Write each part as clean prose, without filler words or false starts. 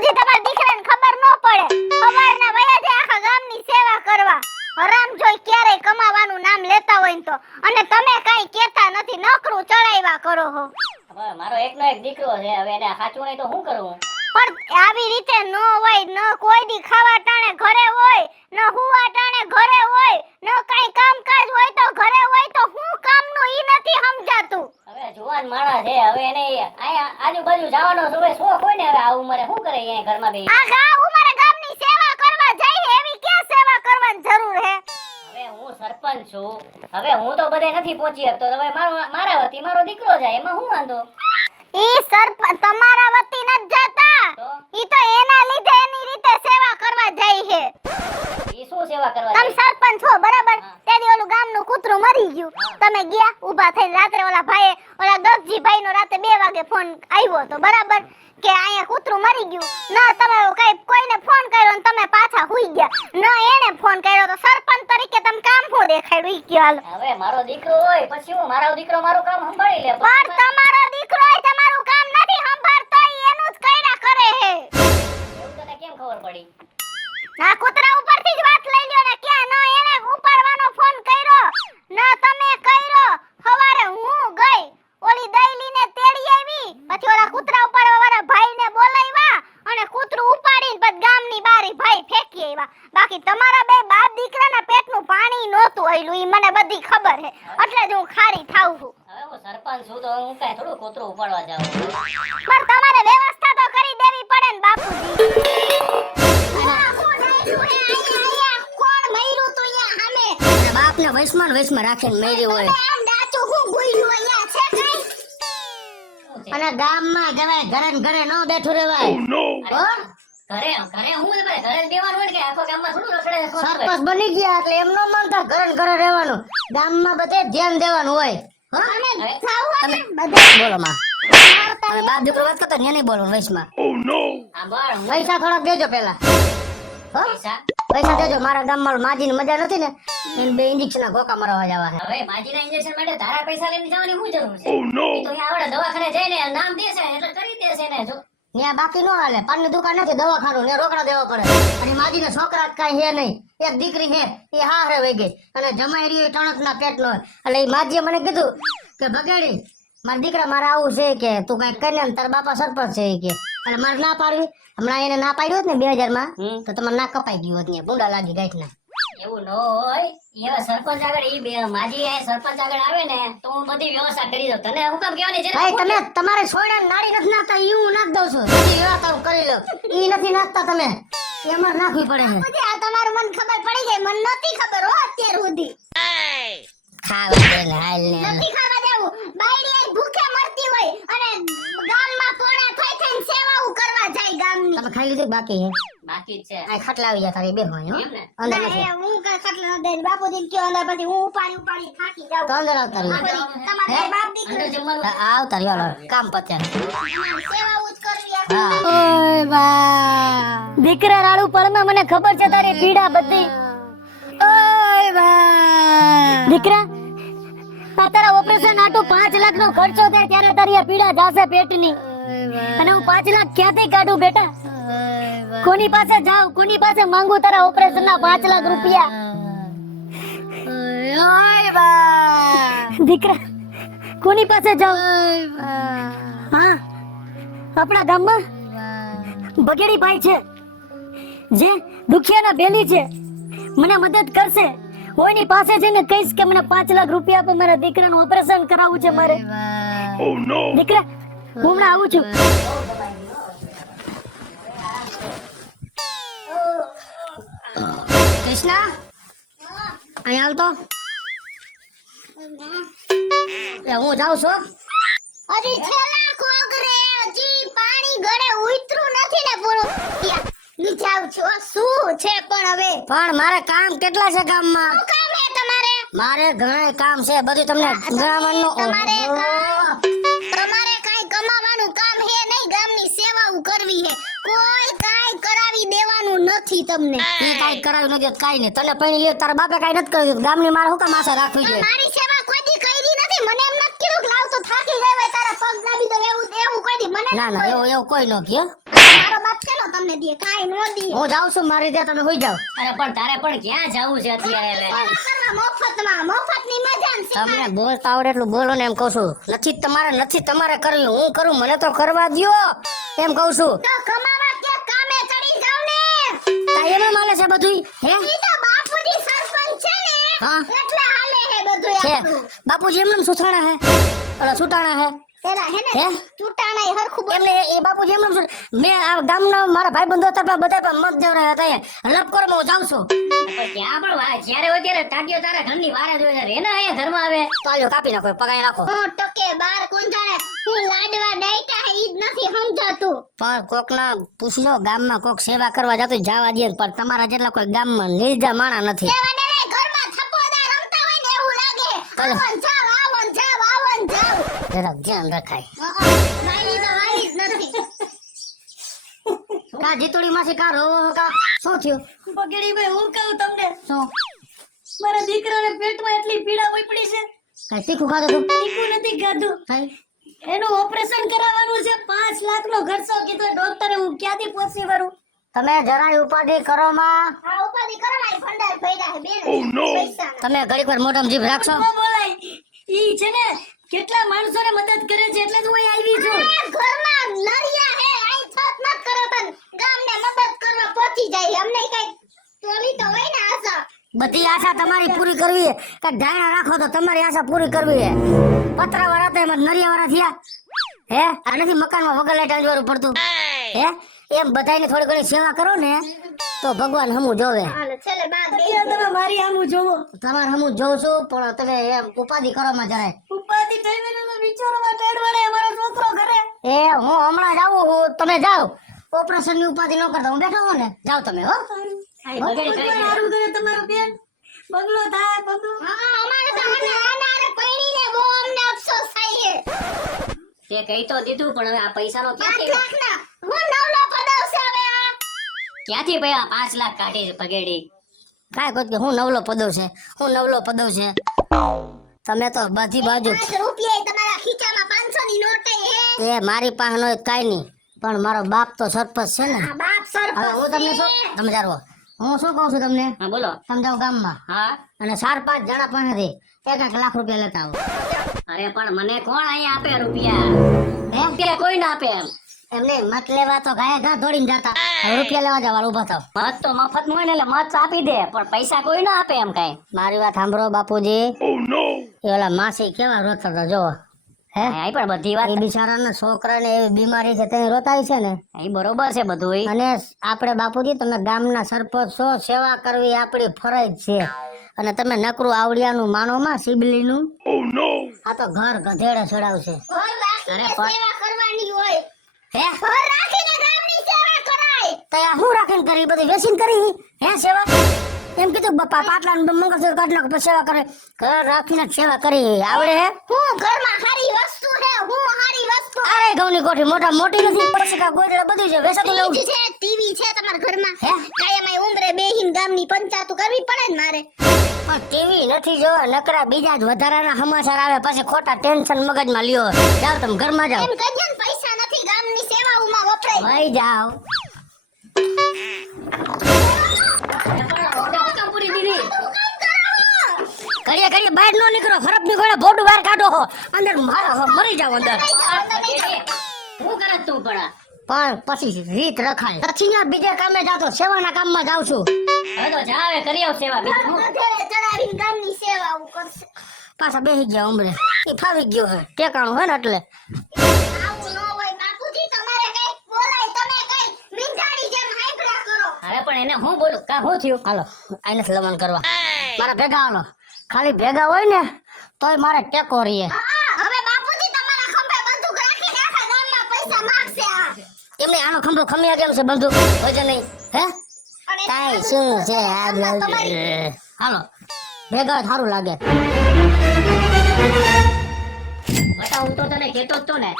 બાપુજી તમારા દીકરાને ખબર ન પડે. સવારના વયા જાય આખા ગામની સેવા કરવા. હરામ જોઈ ક્યારે કમાવાનું નામ લેતા હોય ને તો. અને તમે કાઈ કહેતા નથી, નકરું ચડાવ્યા કરો હો. હવે મારો એકનો એક દીકરો છે, હવે એને સાચું નહીં તો શું કરું? પણ આવી રીતે ન હોય, ન કોઈ દી ખાવા ટાણે ઘરે હોય, ન હુવા ટાણે ઘરે હોય, ન કાઈ કામકાજ હોય તો ઘરે હોય તો હું કામનું ઈ નથી સમજાતું. હવે જુવાન માણસ છે, હવે એને આયા આજુબાજુ જવાનો સમય શોખ હોય ને, હવે આ ઉંમરે શું કરે અહીંયા ઘરમાં બે? આ ગા ઉંમરે ગામની સેવા કરવા જાય, એવી ક્યાં સેવા કરવાની જરૂર હે? હવે હું સરપંચ છું, હવે હું તો બધે નથી પહોંચી શકતો, હવે મારા વતી મારો દીકરો જાય, એમાં શું વાંધો? ઈ સરપંચ તમારા વતી ન જતા, ઈ તો એના લીધે એની રીતે સેવા કરવા જાય છે. ઈ શું સેવા કરવા તમે જાય? સરપંચ છો બરાબર, તેદી ઓલું ગામનું કૂતરું મરી ગયું, તમે ગયા ઊભા થઈને રાત્રે ઓલા ભાઈએ, ઓલા દસજી ભાઈનો રાતે 2 વાગે ફોન આવ્યો તો બરાબર, કે અહીંયા કૂતરું મરી ગયું. ના તમે કઈ કોઈને ફોન કર્યો ને તમે પાછા હુઈ ગયા, ન એને ફોન કર્યો તો સરપંચ તરીકે તમે કામ શું દેખાડ્યું ઈ કયો હાલો. હવે મારો દીકરો હોય પછી હું મારો દીકરો મારું કામ સંભાળી લે. પણ તમારો દીકરો ય તમારું કામ નથી સંભાળતો, ઈ એનું જ કર્યા કરે હે. એવું તને કેમ ખબર પડી? ના કૂતરા ઉપરથી જ વાત લઈ લ્યો ને, ક્યાં ન એને ઉપાડવાનો ફોન કર્યો ન તમે કર્યો. સવારે હું ગઈ ઓલી દઈલીને તેડી આવી, પછી ઓલા કૂતરા ઉપાડવા વાળા ભાઈને બોલાવ્યા અને કૂતરું ઉપાડીને પછી ગામની બારી ભાઈ ફેંકી આવ્યા. બાકી તમારા બે બાપ દીકરાના પેટનું પાણી નહોતું હયલું, ઈ મને બધી ખબર હે, એટલે જ હું ખારી થાઉં છું. હવે હું સરપંચ છું તો હું કાઈ થોડું કૂતરું ઉપાડવા જાઉં? પણ તમારે વ્યવસ્થા તો કરી દેવી પડે ને બાપુજી. બાપને વૈષ્ણવ રાખીને મેરી હોય. અને ગામમાં જવાય, ઘરે ને ઘરે ન બેઠું રહેવાય. ઘરે ઘરે હું જ ભાઈ, ઘરે જ બેવાનું હોય ને, કે આખો ગામમાં થોડું રખડે છે? સરપંચ બની ગયા એટલે એમ ન માનતા ઘરે ને ઘરે રહેવાનું, ગામમાં બધે ધ્યાન દેવાનું હોય. બોલો માં, તમે બાપ દીકરો વાત કરતા ને નહીં બોલવાનું વૈષ્ણવ. આ બળ હું પૈસા થોડાક દેજો પેલા. પૈસા પૈસા દેજો, મારા ગામમાં માજીને મજા નથી ને, એને 2 ઇન્જેક્શન ગોકા મારવા જવા છે. હવે માજીના ઇન્જેક્શન માટે તારા પૈસા લઈને જવાની શું જરૂર છે? ઈ તો અહીંયા આવડે દવાખાને જઈને નામ દેશે એટલે કરી દેશે ને. જો ત્યાં બાકી નો હાલે, પાનની દુકાન નથી, દવાખાનું ને રોકડા દેવા પડે. અને માજીને છોકરા કાંઈ હે નહીં, એક દીકરી હે, એ હારે વહી ગઈ અને જમાઈ રહ્યો ટણકના પેટનો. એટલે એ માજીએ મને કીધું કે ભગાડી મારા દીકરા મારે આવું છે કે તું કઈ કરીને ને તારા બાપા સરપંચ છે કે. અને મારે ના પાડવી, હમણાં એને ના પાડ્યું હોત ને 2000 માં તો તમારે ના કપાઈ ગયું હોત ને, ભૂંડા લાગી ગાંઠના. એવું ન હોય, એ સરપંચ આગળ ઈ બે માજી એ સરપંચ આગળ આવે ને તો હું બધી વ્યવસ્થા કરી દઉં. તને હું કામ કહેવાની છે? ભાઈ તમે તમારે સોયડા નાડી નથી નાખતા, ઈ હું નાખ દઉં છું, બધી વ્યવસ્થા હું કરી લઉં. ઈ નથી નાખતા તમે, એમાં નાખવી પડે છે. બાપુજી, આ તમારું મને ખબર પડી ગઈ, મને નહોતી ખબર હો અત્યાર સુધી. ખાવા દે ને હાલ ને. નથી ખાવા દેવું, બાયડી આઈ ભૂખે મરતી હોય અને ગામમાં પોણા થઈને સેવાઓ કરવા જાય ગામની. તમે ખાઈ લીધું બાકી હે? બાકી જ છે. આ ખાટલા આવી જાય તારી બે હોય હો. એમ ને? અંદર ના, નથી એ હું કઈ ખાટલા ન દઈને બાપુજી કયો અંદર, પછી હું ઉપાડી થાકી જાઉં. તો અંદર આવતા રહ્યો. બાપુજી, તમારે બાપ દીકરો અંદર જમવાનું આવતા રહ્યો, હાલો, કામ પત્યા. તમારી સેવાઓ જ કરવી હે. હા. ઓય બા, દીકરા રાડુ પરમાં મને ખબર છે તારી પીડા બધી. ઓય બા, દીકરા આ તારા ઓપરેશન આટો 5 લાખ નો ખર્ચો થાય ત્યારે તારી આ પીડા જાશે પેટની, અને હું 5 લાખ ક્યાંથી કાઢું બેટા? કોની પાસે જાઉં, કોની પાસે માંગુ તારા ઓપરેશન ના 5 લાખ રૂપિયા? ઓય બા, દીકરા કોની પાસે જાઉં? હા, આપણા ગામમાં બગેડી ભાઈ છે જે દુખિયાના બેલી છે, મને મદદ કરશે. કોઈની પાસે જઈને કહીશ કે મને 5 લાખ રૂપિયા આપો, મારા દીકરાનું ઓપરેશન કરાવવું છે મારે. દીકરા હું હમણાં આવું છું. કૃષ્ણા અહીં હાલ તો. હું જાઉં છું. હજી છેલ્લા કોગરે હજી પાણી ગળે ઉતરું નથી ને પૂરું. હું જાઉં છું. શું છે પણ હવે? પણ મારે કામ કેટલા છે ગામમાં? શું કામ હે તમારે? મારે ઘણા કામ છે, બધું તમને ગણાવવાનું. તમારે કાઈ કમાવાનું કામ હે નહીં, ગામની સેવાઓ કરવી હે. કોઈ કાઈ કરાવી દેવાનું નથી તમને. એ કાઈ કરાવી નથી, કાઈ નહીં. તને પૈણી લે, તારા બાપે કાઈ નથી કર્યું, ગામની મારે હું કામ આશા રાખવી જોઈએ? મારી સેવા કોઈ દી કરી નથી. મને એમ નથી કીધું કે લાવ તો થાકી જાય તારા પગ દાબી દો, એવું કોઈ દી મને ના ના, એવું કોઈ ન કહે. મારો બાપ છે ને, તમને દે કાઈ નો દે હું જાઉં છું મારી દે તમે હોઈ જાઓ. અરે પણ તારે પણ ક્યાં જવું છે અત્યારે હવે? કરવા મફતની મજા ને તમને બોલતા આવડે એટલું બોલો ને એમ કહું છું. નથી તમારે કરવી, હું કરું, મને તો કરવા દ્યો એમ કહું છું. તો કમાવા કે કામે ચડી જાવ ને તા એમાં માલે છે બધુંય હે ઈ તો બાપુજી સરપંચ છે ને હા એટલે હાલે હે બધું છે આપણું. બાપુજી એમને સુથાણા હે ઓલા સુટાણા હે પેલા હે ને હે? ચૂંટાણાય હરખું બોલ. એમને એ બાપુજી એમને મેં આ ગામના મારા ભાઈબંધો હતા બધા પણ મત દેવરા હતા હલપ કરો હું જાઉં છું. પણ ત્યાં પણ જ્યારે હોય ત્યારે ટાટીઓ તારા ઘરની બહાર જ હોય છે. રેના અહીંયા ઘરમાં આવે તો આલ્યો કાપી નાખો પગાઈ નાખો. હું ટકે બાર કુંજાણે હું લાડવા ડાયટા હે ઈ જ નથી સમજાતું. પણ કોકના પૂછજો ગામમાં કોક સેવા કરવા જતું જવા દે પણ તમારા જેટલા કોઈ ગામમાં નિર્જા માણા નથી. એવાને રે ઘરમાં થપ્પોદા રમતા હોય ને એવું લાગે. હાલો. આવન જાવ. જરાક ધ્યાન રખાય. વાલી તો વાલી જ નથી. કા જીતુડી માસી કા રોવો કા શું થયું? બગડી ભાઈ હું કહું તમને, શું મારા દીકરાને પેટમાં એટલી પીડા ઉપડી છે, કઈ તીખું ખાધું તું? તીખું નથી ખાધું. થઈ એનું ઓપરેશન કરાવવાનું છે, 5 લાખનો ખર્ચો કીધો ડોક્ટરે. હું ક્યાંથી પહોંચી વળું? તમે જરાય ઉપાધિ કરો માં. આ ઉપાધિ કરો મારી ભંડાર ભર્યા હે બેન. પૈસા તમે ઘડીક વાર મોઢામાં જીભ રાખશો. ન બોલાય. ઈ છે ને કેટલા માણસોને મદદ કરે છે એટલે જ હું અહીં આવી છું. ઘરમાં નરિયા હે આઈ છત મત કરો તન ગામને મદદ કરવા પહોંચી જાય. અમને કઈ તોલી તો હોય ને આશા. બધી આશા તમારી પૂરી કરવી છે કે ધારણા રાખો તો તમારી આશા પૂરી કરવી છે. પતરા વાળા તો એમાં નરિયા વાળા થયા હે આ નથી મકાનમાં વગર લાઈટ અંજવાળું પડતું હે એમ બધાયને થોડી ઘણી સેવા કરો ને તો ભગવાન હમું જોવે. હાલો છેલ્લે બાદ અત્યારે તમે મારી આમું જોવો. તમારે હમું જોઉં છું પણ તમે એમ ઉપાધિ કરો માં જરાય. ઉપાધિ થઈ ગયેલો વિચારોમાં ટેડવડે અમારો છોકરો ઘરે. એ હું હમણાં જ આવું હું તમે જાઓ ઓપરેશન ની ઉપાધિ ન કરતા હું બેઠો હોઉં ને જાઓ તમે હો. બગડી કોઈ કરી હારું કરે તમારું બેન. બંગલો થાય બંગલો. હા અમારે તો આનારે પૈણીને બહુ અમને અફસોસ થાય છે. તે કહી તો દીધું પણ હવે આ પૈસાનો 5 ક્યાંથી લાખના હું નવલો પડાવશે હવે આ. ક્યાંથી ભાઈ આ 5 લાખ કાઢી પગેડી? કાંઈ કોઈ કે હું નવલો પદવ છે તમે તો બધી બાજુ 5 રૂપિયા તમારા ખીચામાં 500 ની નોટ હે. એ મારી પાસે નો કાંઈ નહીં પણ મારો બાપ તો સરપંચ છે ને. આ બાપ હવે હું તમને શું સરપંચ તમે જાણો હું શું કહું છું તમને હા બોલો. તમે જાઓ ગામમાં હા અને 4-5 જણા પાસેથી 1 લાખ રૂપિયા લેતા આવો. અરે પણ મને કોણ અહીંયા આપે રૂપિયા? હે કે કોઈ ના આપે એમ. એમને મત લેવા તો ગાય ઘા દોડીને જતા હવે રૂપિયા લેવા જવા ઉભા થાવ. મત તો મફત હોય ને એટલે મત આપી દે પણ પૈસા કોઈ ના આપે એમ કઈ. મારી વાત સાંભળો બાપુજી. એ ઓલા માસી કેવા રોતા હતા જો હે અહીં પણ બધી વાત એ બિચારાના છોકરાને એવી બીમારી છે તે રોતાય છે ને. અહીં બરોબર છે બધું. અને આપણે બાપુજી તમે ગામના સરપંચ છો સેવા કરવી આપણી ફરજ છે અને તમે નકરું આવડિયાનું માનો માં સિબલીનું આ તો ઘર ગધેડે ચડાવશે. ઘર રાખીને અરે પણ- સેવા કરવાની હોય. હે ઘર રાખીને ગામની સેવા કરાય. તયા હું રાખીને કરી બધી વેચીને કરી હે સેવા એમ કીધું બાપા પાટલા મંગળસૂત્ર કાઢ નાખો પછી સેવા કરે. ઘર રાખીને જ સેવા કરી આવડે હે. હું ઘરમાં હારી વસ્તુ હે હું હારી વસ્તુ અરે ઘઉંની કોઠી મોટી નથી પછી કા ગોદડા બધું છે વેચાતું લેવું ફ્રીજ છે ટીવી છે તમારા ઘરમાં હે? કાયમ ઉમરે બેહીન ગામની પંચાયત કરવી પડે ને મારે. પણ ટીવી નથી જો નકરા બીજા જ વધારાના સમાચાર આવે પછી ખોટા ટેન્શન મગજમાં લ્યો. જાઓ તમે ઘરમાં જાઓ એમ કહેજો ને પૈસા નથી ગામની સેવાઓમાં વપરાય. ભાઈ જાઓ. પૂરી દીધી. ઘડીએ બહાર નો નીકળો ખરાબ નીકળો ભોડું બહાર કાઢો હો અંદર મારો હો મરી જાવ અંદર. શું કરત તું પણ? પણ પછી રીત રખાય પછી ના બીજે કામે જાતો સેવાના કામમાં જાઉં છું. હવે તો જા હવે કરી આવ સેવા બીજું શું? બધે ચડાવીને ગામની સેવાઓ કરશે. પાછા બેસી ગયા ઉમરે એ ફાવી ગયો હે ટેકાણું હે ને એટલે આવું ન હોય બાપુજી તમારે કઈ બોલાય તમે કઈ મીંઢાડી જેમ હાંભળા કરો. હવે પણ એને હું બોલું કા શું થયું? હાલો આઈને લમન કરવા મારા ભેગા હાલો ખાલી ભેગા હોય ને તોય મારે ટેકો રહીએ. હા હવે બાપુજી તમારા ખંભે બંદૂક રાખીને આખા ગામમાં પૈસા માંગશે આ. એમને આનો ખંભો ખમ્યા કેમ છે બંધુ વજન નહીં હે અને કાંઈ શું છે આ હાલો ભેગા સારું લાગે. બટા હું તો તને કહેતો જ તો ને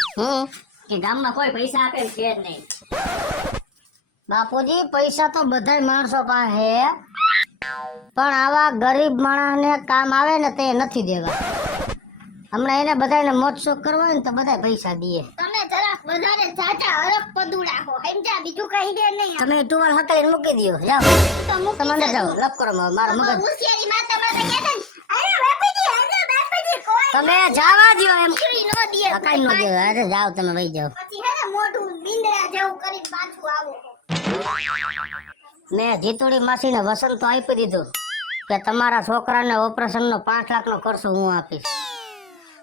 કે ગામમાં કોઈ પૈસા આપે એમ છે જ નહીં. બાપુજી પૈસા તો બધાય માણસો પાસે પણ આવા ગરીબ માણસને કામ આવે ને તે નથી દેવા. હમણાં એને બધાને મોજ શોખ કરવા હોય ને તો બધા પૈસા દઈએ. તમે જરાક વધારે ચાચા હરખ પદુડા હો સમજા બીજું કઈ દે નહીં તમે ટુવાલ હકાલીને મૂકી દો જાઓ તો મૂકી તમે અંદર જાઓ લપ કરો મારો મગજ મુસિયારી માતા માતા કહેતા ને અરે બાપુજી કોઈ તમે જાવા દ્યો એમ દીકરી નો દે હકાઈ નો દે અરે જાઓ તમે વઈ જાઓ પછી હે ને મોઢું નીંદરા જેવું કરીને પાછું આવો મેં જીતુડી માસીને વસંત તો આપી દીધું કે તમારા છોકરાને ઓપરેશનનો 5 લાખનો ખર્ચો હું આપીશ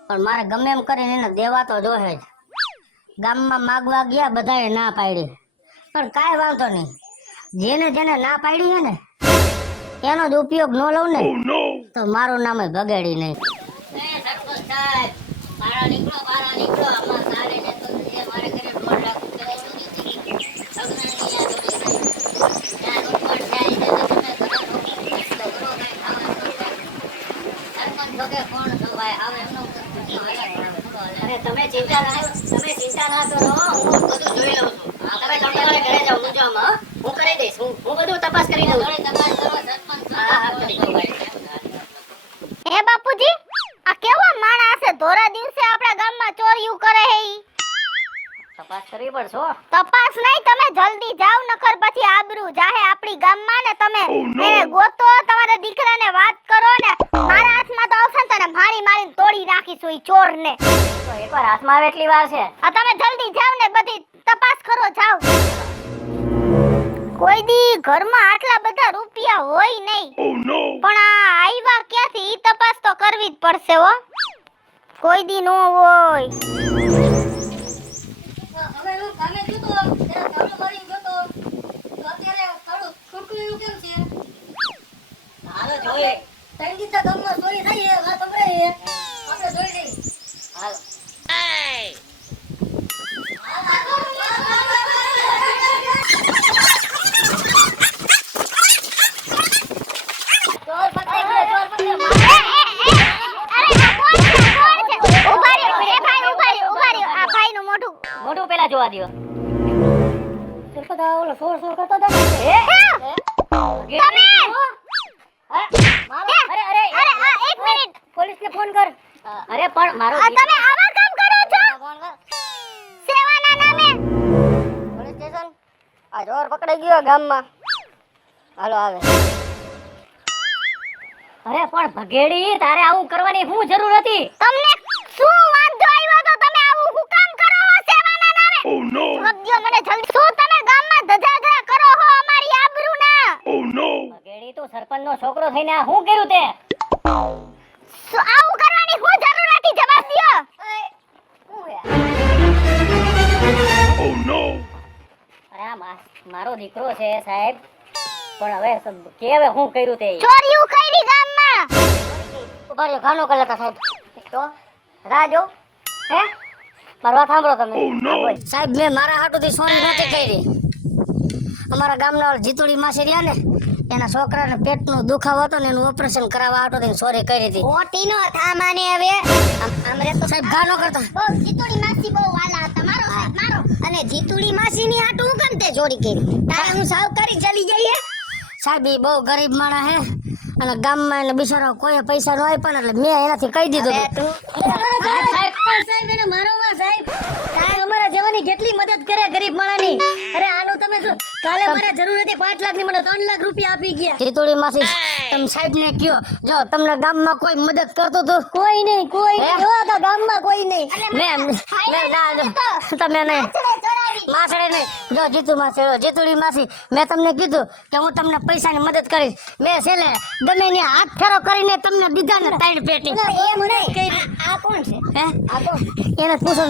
પણ મારે ગમે એમ કરીને એને દેવા તો જોહે જ ગામમાં માગવા ગયા બધાએ ના પાડી પણ કાંઈ વાંધો નહીં જેને જેને ના પાડી છે ને એનો જ ઉપયોગ ન લઉં ને તો મારું નામ બગેડી નહીં સરપંચ સાહેબ મારા નીકળો આમાં સારે ને તો એ મારે ઘરે 1.5 લાખ રૂપિયા તમે ચિંતા ના કરો હું બધું જોઈ લઉં છું તમે તમારે ઘરે જાઓ મૂંઝામાં હું કરી દઈશ હું બધું તપાસ કરી લઉં તપાસ કરો સરપંચ હે બાપુજી આ કેવો માણસ છે ધોરા દિવસે આપણા ગામમાં ચોરીયું કરે હે ઈ તપાસ કરવી પડશે હો. તપાસ નહીં તમે જલ્દી જાવ નકર પછી આબરૂ જાહે આપણી ગામમાં ને તમે એને ગોતો તમારા દીકરાને વાત કરો ને મારા હાથમાં તો આવશે ને તને મારીને તોડી નાખીશું ઈ ચોરને તો એકવાર હાથમાં આવે એટલી વાર છે આ તમે જલ્દી જાવ ને બધી તપાસ કરો જાવ કોઈ દી ઘરમાં આટલા બધા રૂપિયા હોય નહીં પણ આ આવ્યા ક્યાંથી ઈ તપાસ તો કરવી જ પડશે હો કોઈ દી નો હોય હવે હું ગામે જતો ત્યારે ધાબળો મારીને જતો તો અત્યારે થોડું છૂટું કેમ છે હાલો જોઈએ ત્રણ દિવસના ગામમાં ચોરી થઈ છે વાત સંભળાય છે આપણે જોઈ લઈએ હાલો ચોર પકડાઈ ગયો ચોર પકડાઈ મોઢું પેલા જોવા દ્યો સરપદા ઓલો સોર કરતો હતો ને પોલીસને ફોન કર અરે પણ મારો પોલીસ સ્ટેશન આ ચોર પકડાઈ ગયો ગામમાં હાલો આવે અરે પણ ભગેડી તારે આવું કરવાની શું જરૂર હતી તમને શું વાંધો આવ્યો તો તમે આવું હું કામ કરો સેવાના નામે રબ્યો મને જલ્દી શું તમે ગામમાં ધજાગરા કરો હો અમારી આબરૂના ભગેડી તું સરપંચનો છોકરો થઈને આ શું કર્યું તે શું આવું કરવાની હું જરૂર હતી જવાબ દ્યો અરે આ મારો દીકરો છે સાહેબ પણ હવે કે હવે શું કર્યું તે ચોરીયું કરી ગામમાં ઉભા રહ્યો ખાનો કર લેતા સાહેબ તો રાજો હે મારો વાત સાંભળો તમે સાહેબ મેં મારા હાટુથી સોની નથી કરી અમારા ગામના જીતુડી માસી રહ્યા ને એના છોકરાને પેટનો દુખાવો હતો ને એનું ઓપરેશન કરાવવા હાટુથી સોરી કરી હતી મોટીનો થામાને હવે આમ રે તો સાહેબ ગાનો કરતા બહુ જીતુડી માસી બહુ વાલા હતા મારો સાહેબ મારો અને જીતુડી માસીની હાટુ હું કેમ તે ચોરી કરી તારે હું સાવ કરી ચલી જઈએ સાહેબ ઈ બહુ ગરીબ માણસ હે અને ગામમાં એને બિચારો કોઈ પૈસા ન આપ્યા ને એટલે મેં એનાથી કહી દીધું હતું. સાહેબ એને મારો માં સાહેબ કાંઈ અમારા જવાની કેટલી મદદ કરે ગરીબ માણસની અરે આનો તમે જો કાલે મારે જરૂર હતી 5 લાખ ની મને 3 લાખ રૂપિયા આપી ગયા જીતુડી માસી તમે સાહેબ ને કયો જો તમને ગામમાં કોઈ મદદ કરતો તો કોઈ નહીં જોવા તો ગામમાં કોઈ નહીં તમે નહીં માસડે નહીં જો જીતુડી માસી મેં તમને કીધું કે હું તમને પૈસાની મદદ કરીશ મેં છેલ્લે ગમે ને હાથ ફેરો કરીને તમને દીધા ને 3 પેટી એમ નહીં આ કોણ છે હે એને પૂછો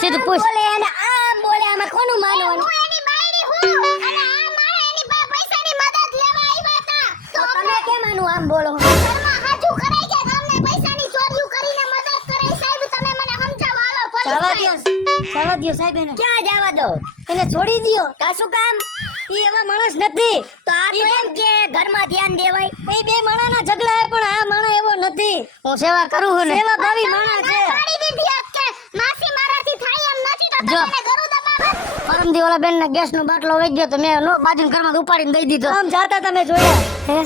સીધું પૂછ બોલે અને આમ બોલે આમાં કોનું માનવાનું હું એની બાયડી હું અને આ મારે એની પૈસાની મદદ લેવા આવ્યા હતા તો તમે કેમ આનું આમ બોલો ઘરમાં હાચું કરાય કે ગામને પૈસાની ચોરીયું કરીને મદદ કરે સાહેબ તમે મને સમજાવો હાલો જવા દ્યો સાહેબ એને ક્યાં જવા દો એને છોડી દ્યો કા શું કામ ઈ એવા માણસ નથી તો આ તો એમ કે ઘરમાં ધ્યાન દેવાય એ બે માણાના ઝઘડા હે પણ આ માણા એવો નથી હું સેવા કરું છું ને સેવા ભાવી માણા છે પાડી દીધી કે માસી મારાથી થાય એમ નથી તો જો. તમે ગરુ દબાવો પરમદી ઓલા બેન ના ગેસ નો બાટલો વહી ગયો તો મેં બાજુ ઘરમાં ઉપાડીને દઈ દીધો. આમ જાતા તમે જોયા હે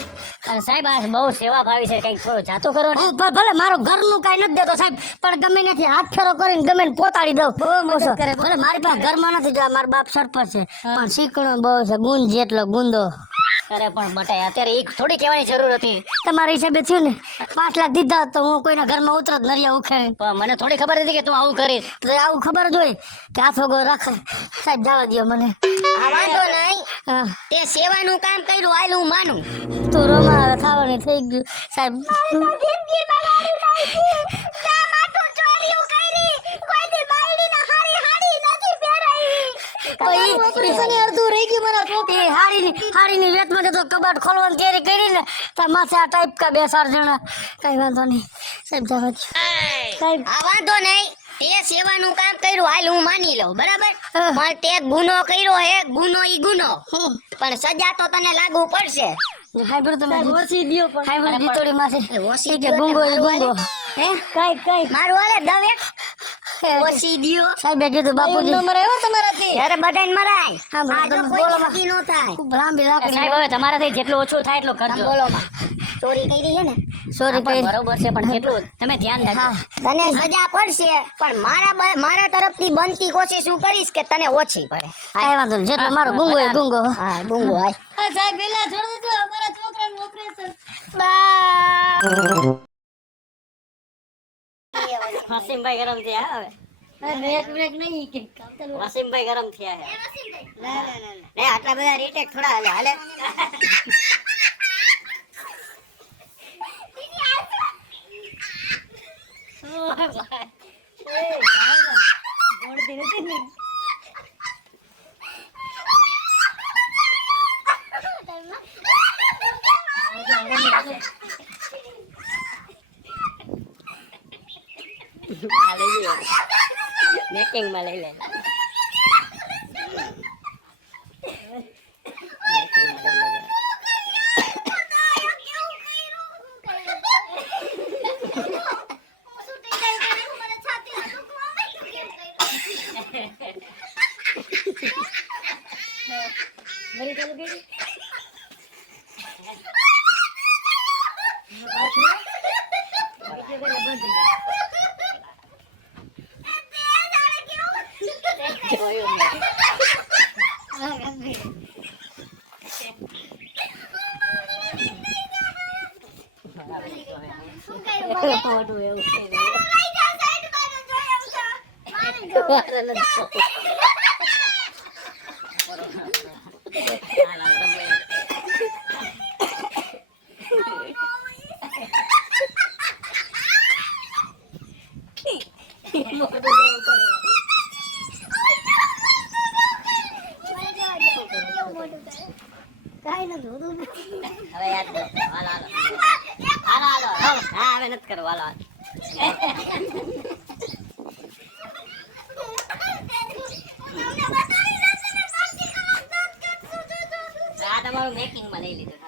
અરે સાહેબ આ બહુ સેવા ભાવી છે, કંઈક થોડું જાતું કરો ને. ભલે મારું ઘરનું કઈ નથી દેતો સાહેબ, પણ ગમે નથી હાથ ફેરો કરીને ગમે ને પોતાડી દઉં. બહુ મદદ કરે. ભલે મારી પાસે ઘરમાં નથી, જો મારા બાપ સરપંચ છે, પણ શીખણો બહુ છે, ગુંદ જેટલો ગુંદો. અરે પણ બટાઈ અત્યારે એ થોડી કહેવાની જરૂર હતી. તમારા હિસાબે થયું ને 5 લાખ દીધા હોત તો હું કોઈના ઘરમાં ઉતરત નરિયા ઉખેડી. પણ મને થોડી ખબર હતી કે તું આવું કરીશ. તો આવું ખબર જ હોય કે હાથ વગર રાખે. સાહેબ જવા દો મને. આ વાંધો નહીં, હા તે સેવાનું કામ કર્યું હાલ હું માનું. તું રોમા હવે થવાની થઈ ગયું સાહેબ. જિંદગી બગાડી નાખી. ના માથું ચોરીઓ કરી. કોઈ દી બાયડીને હારી હાડી નથી પહેરાવી. અડધું રહી ગયું મારા છોકરી. હાડીની વેતમાં જતો કબાટ ખોલવાની તૈયારી કરી ને તાર માથે આ ટાઈપ કા 2-4 જણા. કઈ વાંધો નહીં સાહેબ જવા દો. સાહેબ આ વાંધો નહીં, તે સેવાનું કામ કર્યું હાલ હું માની લઉં, બરાબર. પણ તે ગુનો કર્યો હે, ગુનો ઈ ગુનો, પણ સજા તો તને લાગુ પડશે. હાઈબર તમે ઓછી દ્યો પણ હાઈબર જીતોડી માથે ઓછી કે ગુંગો એ ગુંગો. હે કઈ મારું હાલે દવ એક ઓછી દ્યો. સાહેબે કીધું બાપુજી નંબર આવ્યો તમારાથી અરે બધાને મરાય. હા, આ જો તમે કોઈ બોલો માં. નક્કી નો થાય. ખૂબ લાંબી લાકડી. સાહેબ હવે તમારાથી જેટલું ઓછું થાય એટલું કરજો. બોલો માં. ચોરી કરી છે ને, સોરી પણ કઈ બરોબર છે, પણ જેટલું તમે ધ્યાન રાખજો. હા તને સજા પડશે, પણ મારા તરફથી બનતી કોશિશ હું કરીશ કે તને ઓછી પડે. કઈ વાંધો નહીં. જેટલો મારો ગુંગો એ ગુંગો. હા ગુંગો હાય. આ સાહેબ પેલા છોડી દેજો અમારા છોકરાનું ઓપરેશન. વસીમભાઈ ગરમ થયા હવે. બ્રેક નહીં કે વસીમભાઈ ગરમ થયા છે. ને આટલા બધા રીટેક થોડા હાલે હાલે. ગોળતી નથી ને મેકિંગ માં લઈ લે. બરી ચાલુ કરી હવે યાદ કરો. હાલો હાલો હાલો. હા હવે નથી કરો. હાલો હાલો. આ તમારું મેકિંગ માં લઈ લીધું.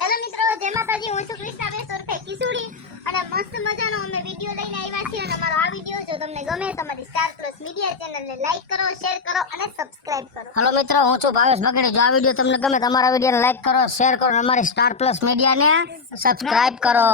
હેલો મિત્રો, જય માતાજી. હું છું કૃષ્ણાબેન સોરફે કિસુડી અને મસ્ત મજાનો અમે વિડીયો લઈને આવ્યા છીએ. અને અમારો આ વિડીયો જો તમને ગમે તો અમારી સ્ટાર પ્લસ મીડિયા ચેનલને લાઈક કરો, શેર કરો અને સબસ્ક્રાઇબ કરો. હલો મિત્રો, હું છું ભાવેશ બગડે. જો આ વિડીયો તમને ગમે તમારા વિડીયોને લાઈક કરો, શેર કરો અને અમારી સ્ટાર પ્લસ મીડિયાને સબસ્ક્રાઇબ કરો.